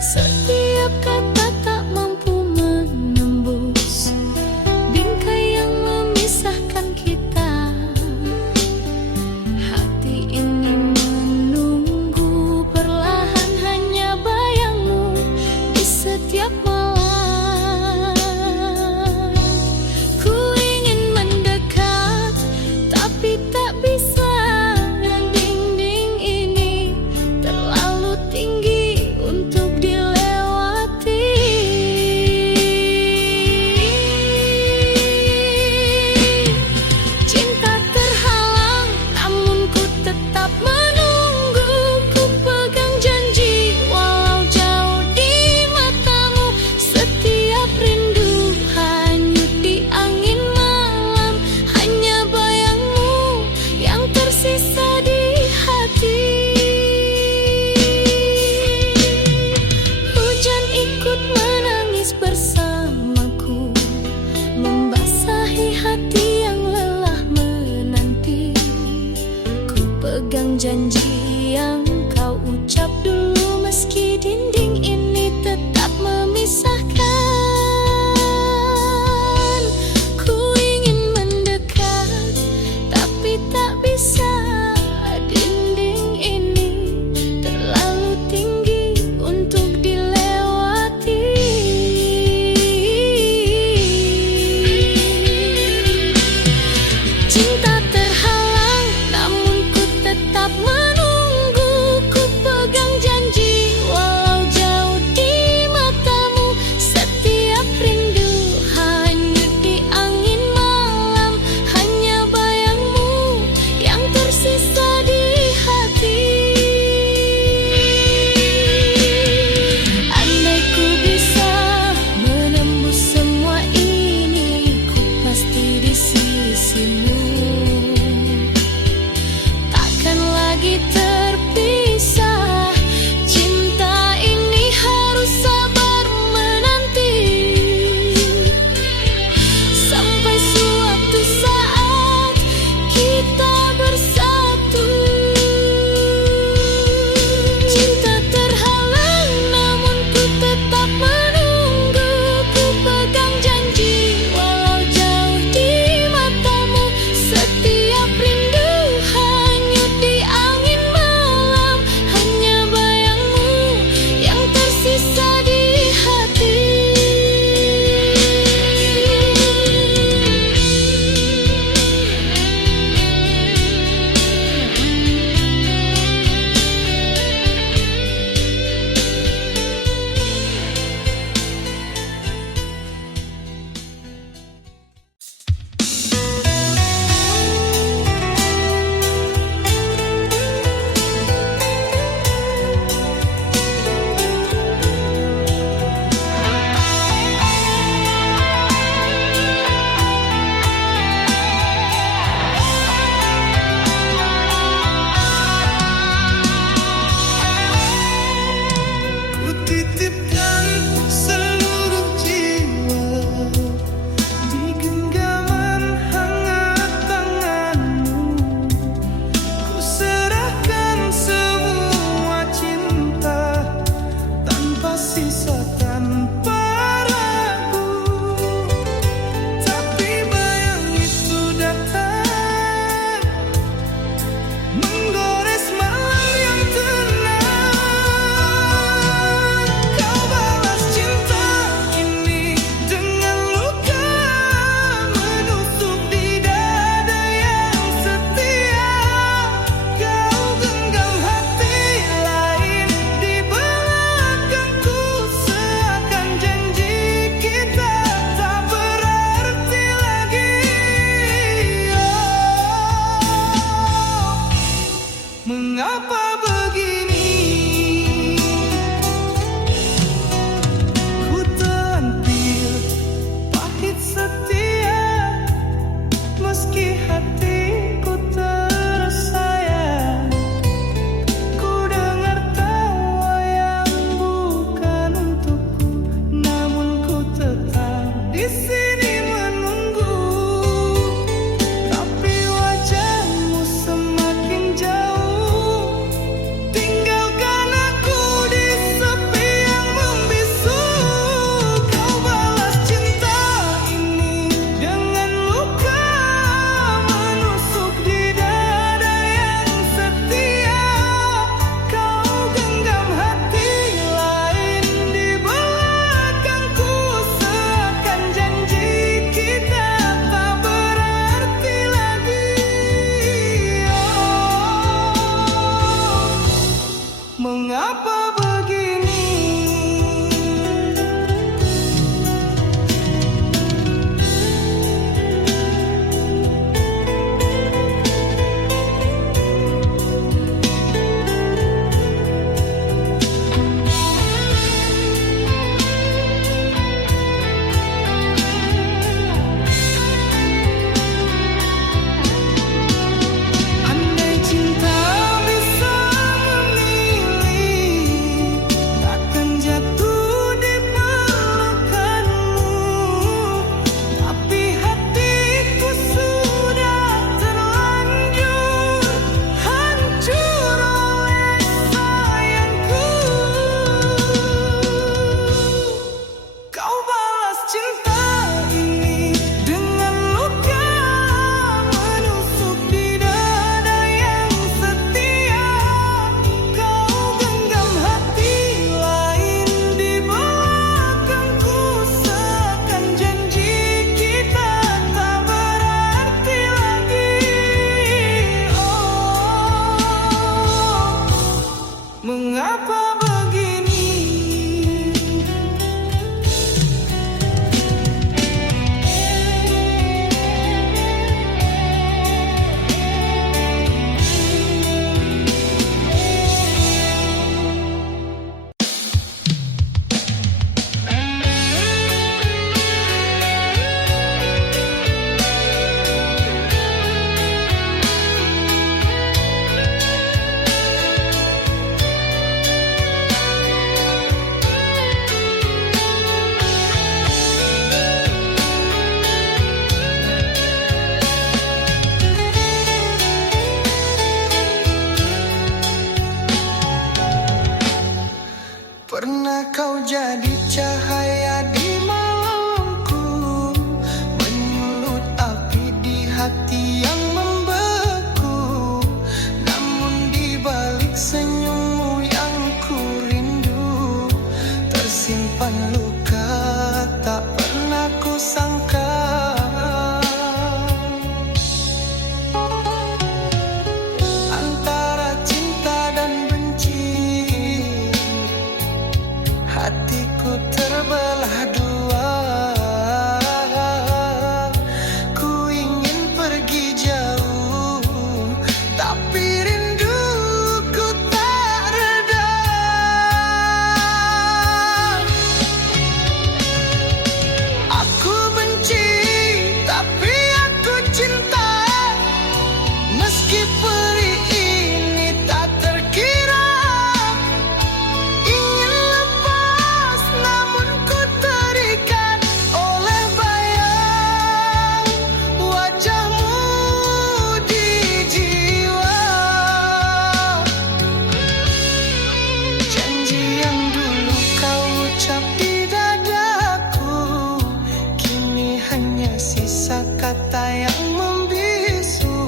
Setiap kata tak mampu menembus bingkai yang memisahkan kita. Hati ini menunggu perlahan hanya bayangmu di setiap malam. Ku ingin mendekat tapi tak bisa. Dinding ini terlalu tinggi untuk dilewati. Pernah kau jadi cahaya di malamku, menyulut api di hati yang membeku. Namun di balik senyummu yang ku rindu, tersimpan luka tak pernah ku sangka. Antara cinta dan benci, hatiku terbelah dua. Ku ingin pergi jauh, tapi rinduku tak reda. Aku benci, tapi aku cinta. Meski peri ini tak terkira, ingin lepas namun ku terikat oleh bayang wajahmu di jiwa. Janji yang dulu kau ucap di dadaku, kini hanya sisa kata yang membisu.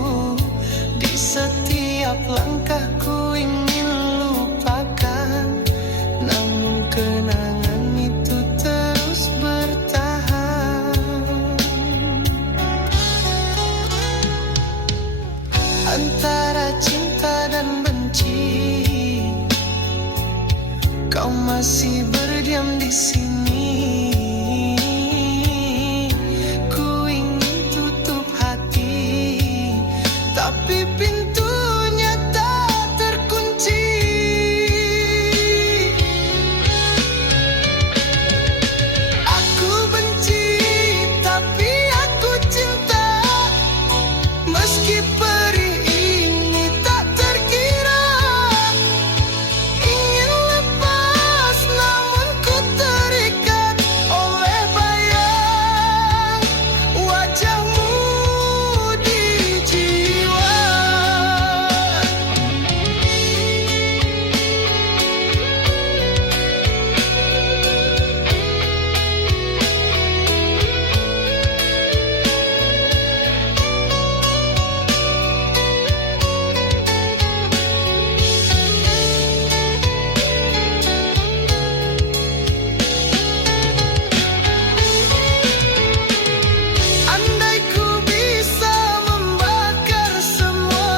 Di setiap langkahku ingin lupakan, namun kenangan itu terus bertahan. Antara cinta dan benci, kau masih berdiam di sini. Ku ingin tutup hati, tapi pintunya tak terkunci. Aku benci, tapi aku cinta. Meski perih ini tak terkira, ingin lepas namun ku terikat oleh bayang wajahmu di jiwa. Andai ku bisa membakar semua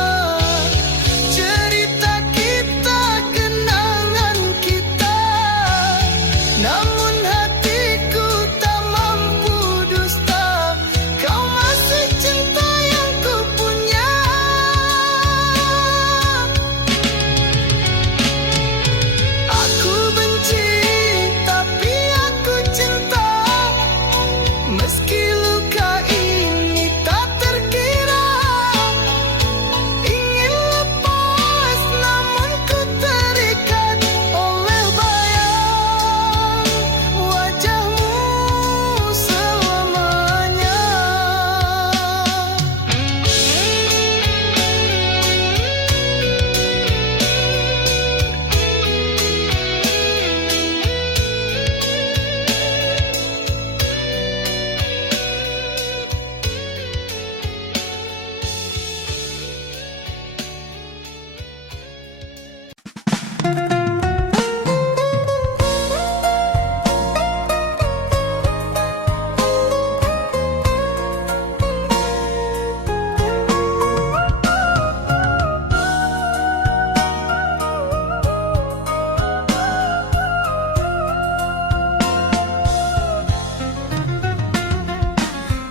cerita kita, kenangan kita, namun hatiku tak mampu dusta. Kau masih cinta yang ku punya. Aku benci, tapi aku cinta. Meski luka ini tak terkira, ingin lepas namun ku terikat oleh bayang wajahmu selamanya.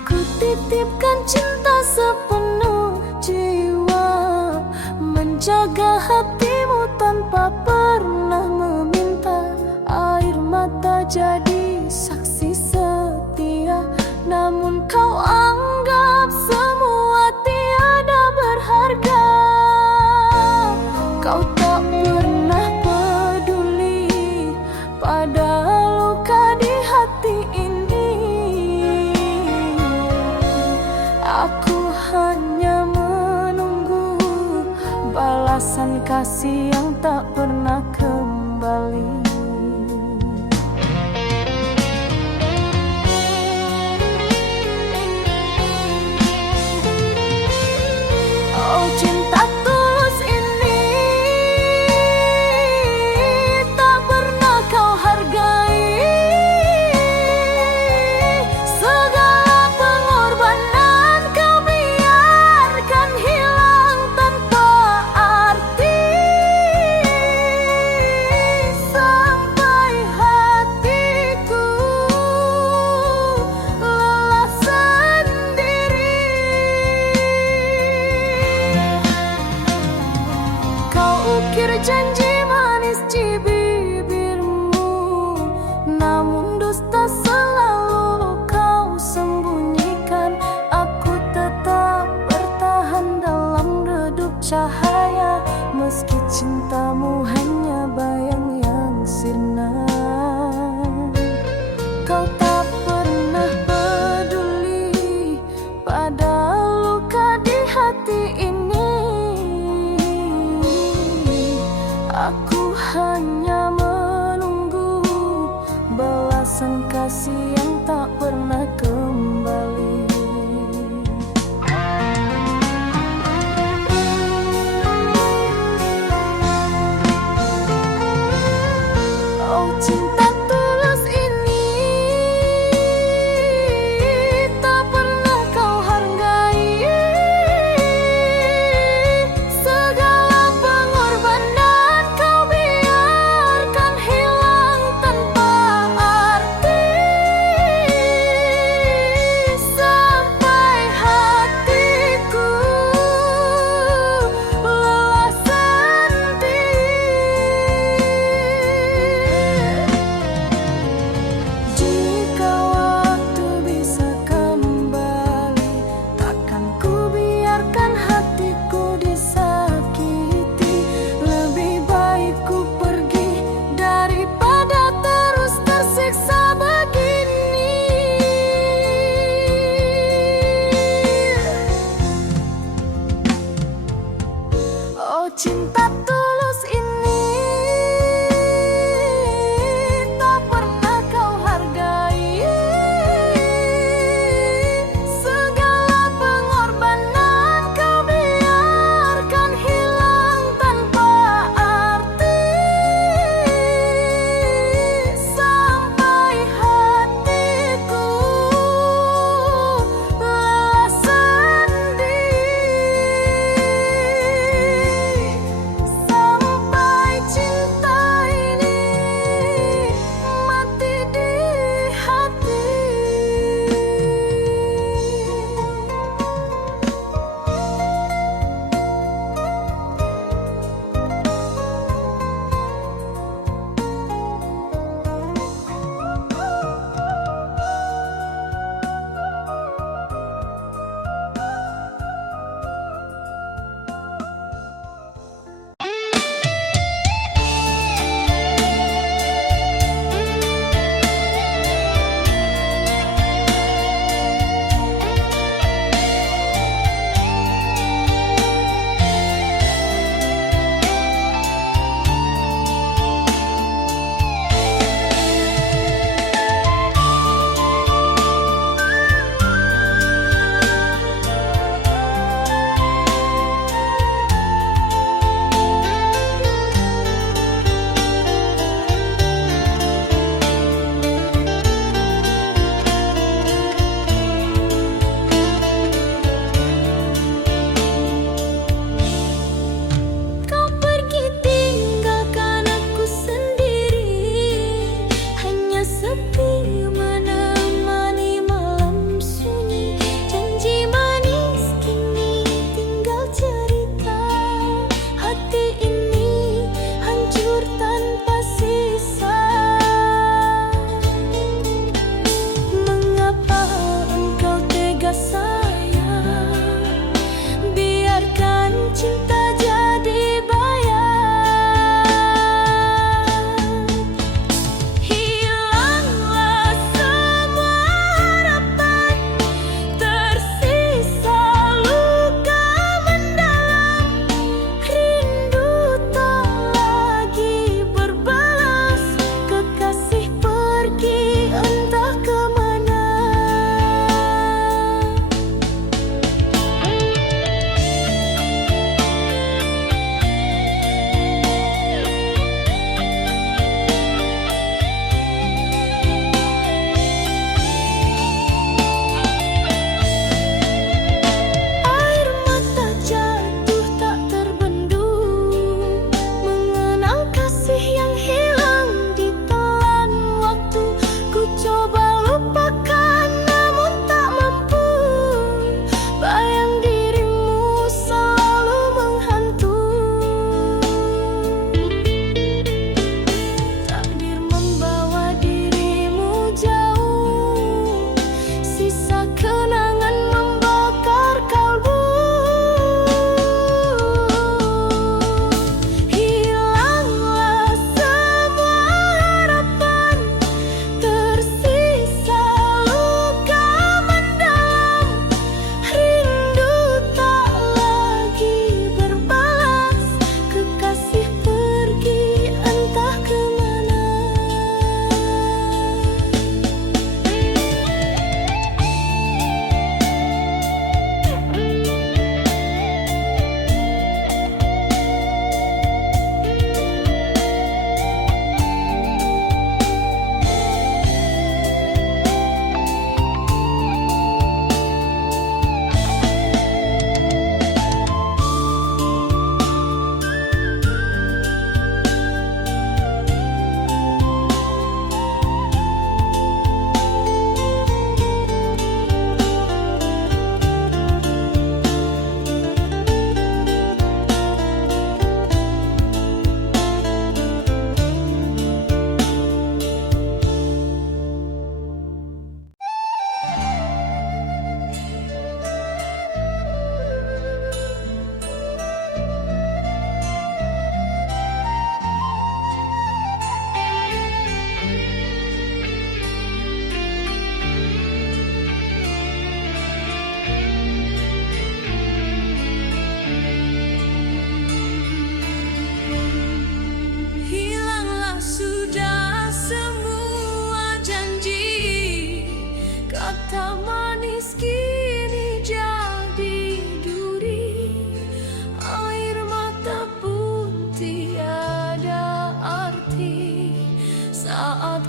Ku titipkan cinta sepenuh jiwa, menjaga hatimu tanpa pernah meminta. Air mata jadi saksi setia, namun kau anggap semua tiada berharga. Kau tak pernah peduli pada luka di hati ini. Aku hanya menunggu balasan kasih yang tak pernah kembali.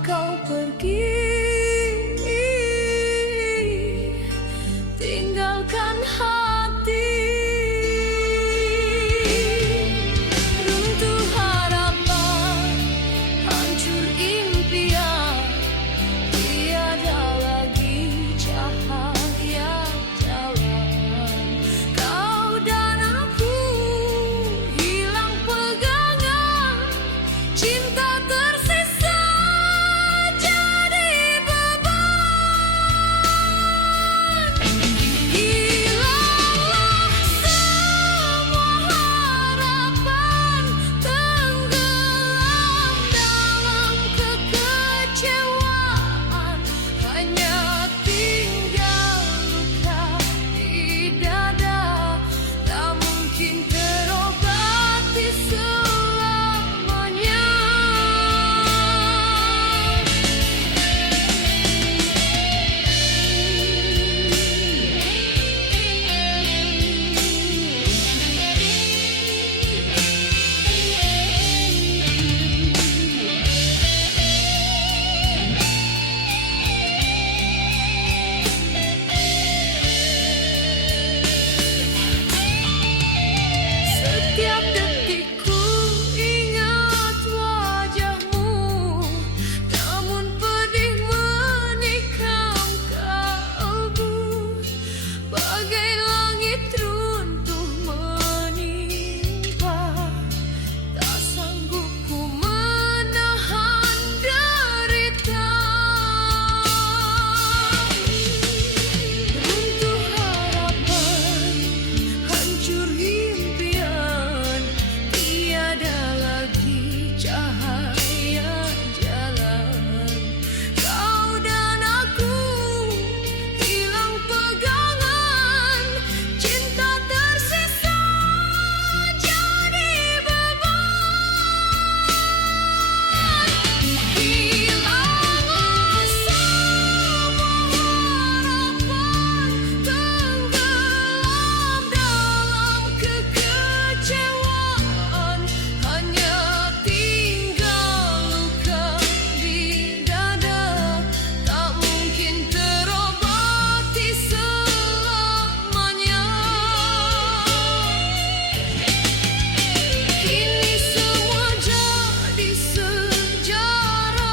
kau pergi, tinggalkan hati. Runtuh harapan, hancur impian, tiada lagi cahaya jalan. Kau dan aku hilang pegangan, cinta tersisa jadi beban. Hilanglah semua harapan, tenggelam dalam kekecewaan, hanya tinggal luka di dada, tak mungkin terobati selamanya. Setiap detik ku ingat wajahmu, namun pedih menikam kalbu. Bagai langit runtuh menimpa, tak sanggup ku menahan derita. Runtuh harapan, hancur impian, tiada lagi cahaya jalan. Kau dan aku hilang pegangan, cinta tersisa jadi beban. Hilanglah semua harapan, tenggelam dalam kekecewaan, hanya tinggal luka di dada, tak mungkin terobati selamanya. Kini semua jadi sejarah,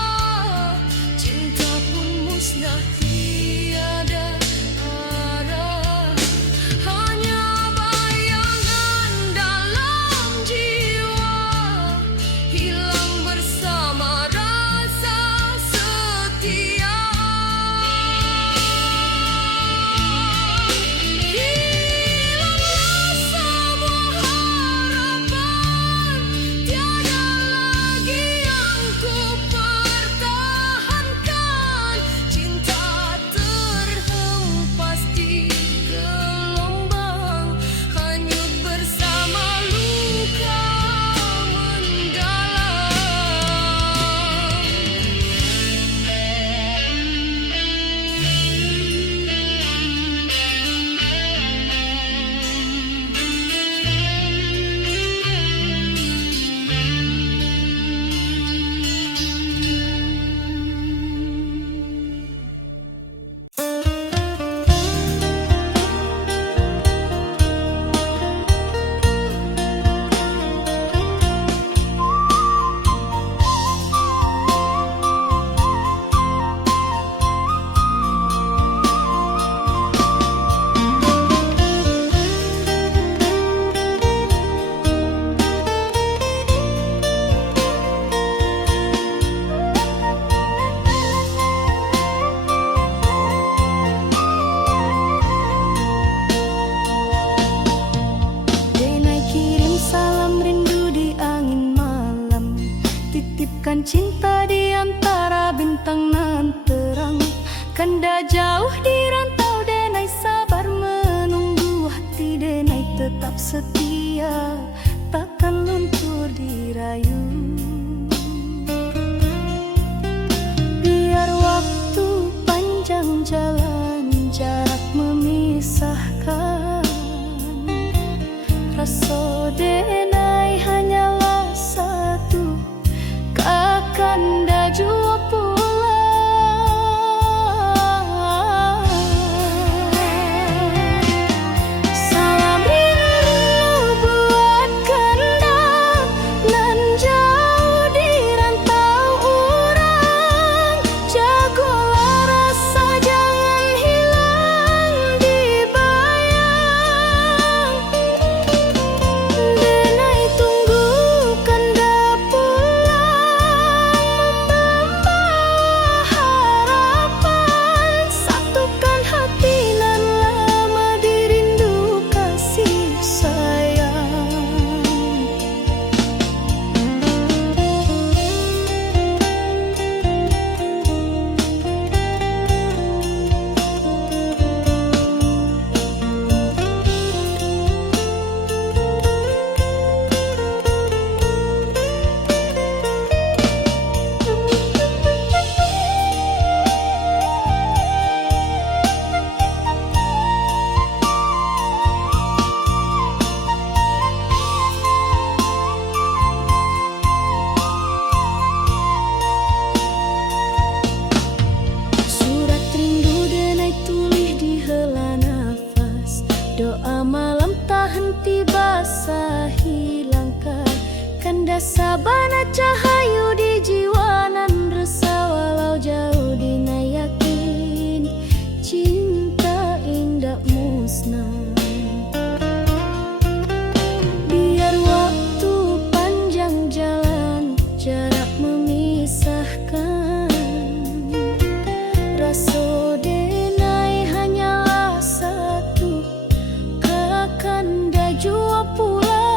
cinta pun musnah tiada arah, hanya bayangan dalam jiwa, hilang bersama rasa setia. Hilanglah semua harapan, tiada lagi yang ku pertahankan, cinta terhempas di gelombang, hanyut bersama luka Denai kirim salam rindu di angin malam, titipkan cinta di antara bintang nan terang. Kanda jauh di rantau, Denai sabar menunggu, hati Denai tetap setia, takkan luntur dirayu. Biar waktu panjang jalan, jarak memisahkan, rasa Denai hanyalah satu, kakanda jua pun sabana cahayu di jiwa nan resah walau jauh dina yakin cinta indah musnah. Biar waktu panjang jalan jarak memisahkan, rasa denai hanyalah satu, kakanda jua pulang.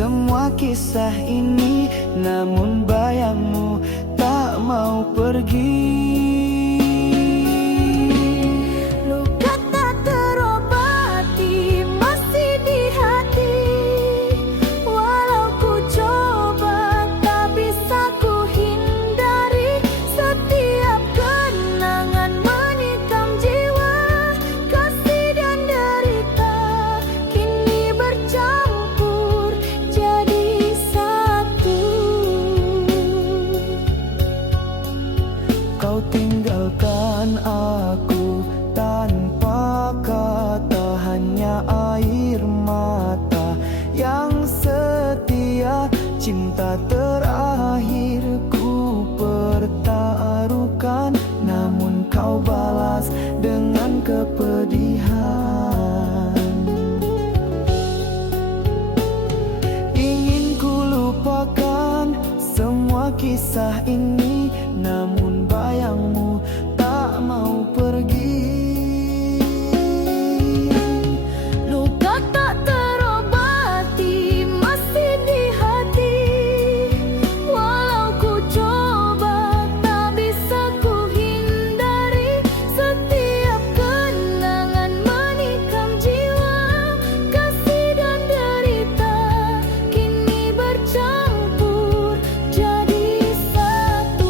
Semua kisah ini, namun bayangmu tak mau pergi. Luka tak terobati masih di hati, walau ku coba tak bisa ku hindari. Setiap kenangan menikam jiwa, kasih dan derita kini bercampur jadi satu. Kau tinggalkan aku tanpa kata, hanya air mata yang setia. Cinta terakhir ku pertaruhkan, namun kau balas dengan kepedihan. Ingin ku lupakan semua kisah ini, namun bayangmu tak mau pergi. Luka tak terobati masih di hati, walau ku coba tak bisa ku hindari. Setiap kenangan menikam jiwa, kasih dan derita kini bercampur jadi satu.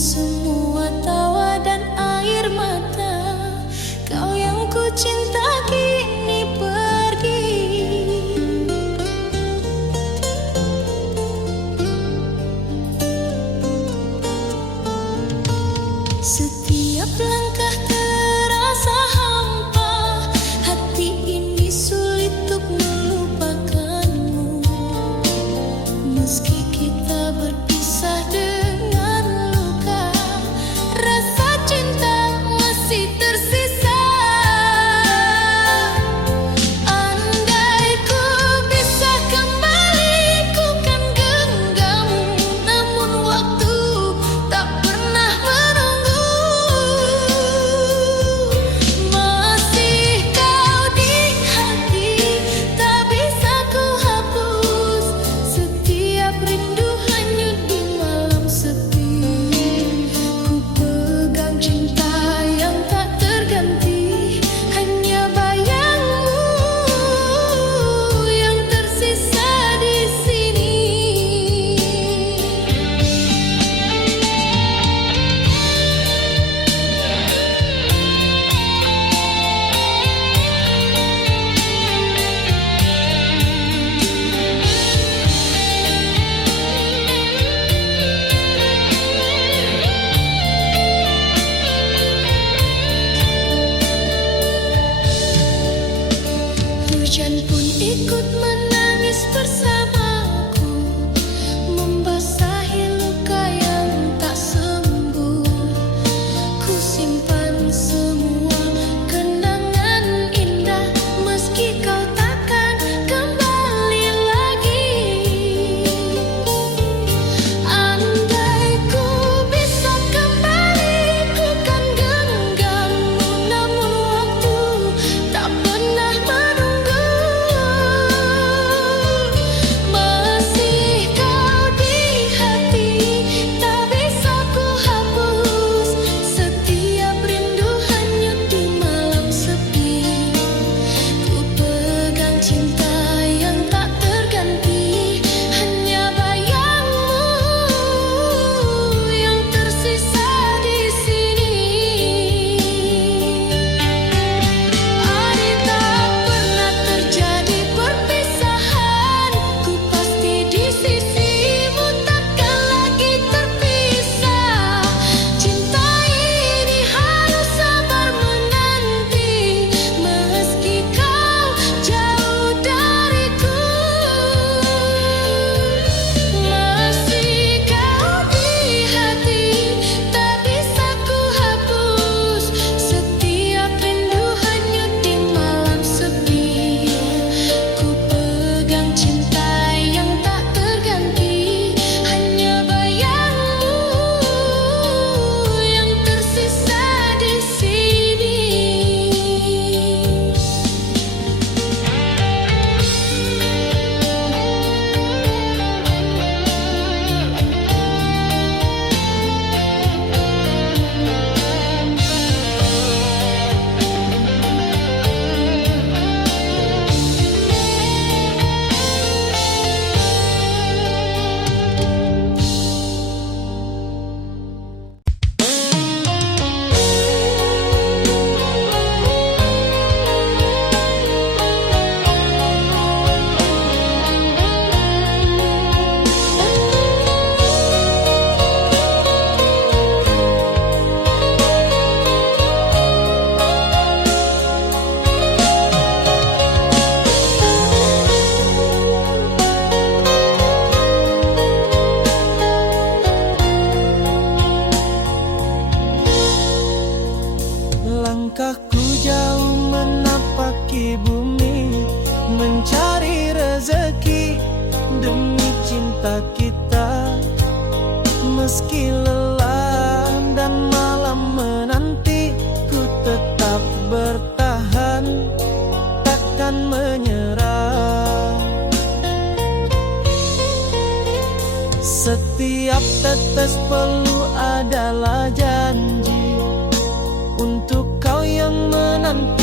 semua tawa dan air mata. Kau yang ku cinta kini pergi. Setiap langkah terasa hampa, hati ini sulit untuk melupakanmu. Meski kita berpisah dengan luka, rasa cinta masih tersisa. Andai ku bisa kembali, ku kan genggammu. Namun waktu tak pernah menunggu. Masih kau di hati, tak bisa ku hapus. Setiap rindu hanyut di malam sepi. Ku pegang cinta yang tak terganti, hanya bayangmu yang tersisa di sini. Hujan pun ikut menangis bersamaku, membasahi luka yang tak sembuh. Ku simpan semua kenangan indah, meski kau takkan kembali lagi. Andai ku bisa kembali, ku kan genggammu. Namun waktu tak pernah menunggu. Masih kau di hati, tak bisa ku hapus. Setiap rindu hanyut di malam sepi. Ku pegang cinta yang tak terganti, hanya bayangmu yang tersisa di sini. Andai tak pernah terjadi perpisahan, ku pasti di sisimu, takkan lagi terpisah. Cinta ini harus sabar menanti, meski kau jauh dariku. Masih kau di hati, tak bisa ku hapus. Setiap rindu hanyut di malam sepi. Ku pegang cinta yang tak terganti, hanya bayangmu yang tersisa di sini. Langkahku jauh menapaki bumi, mencari rezeki demi cinta kita. Meski lelah dan malam menanti, ku tetap bertahan, takkan menyerah. Setiap tetes peluh adalah janji untuk kau yang menanti.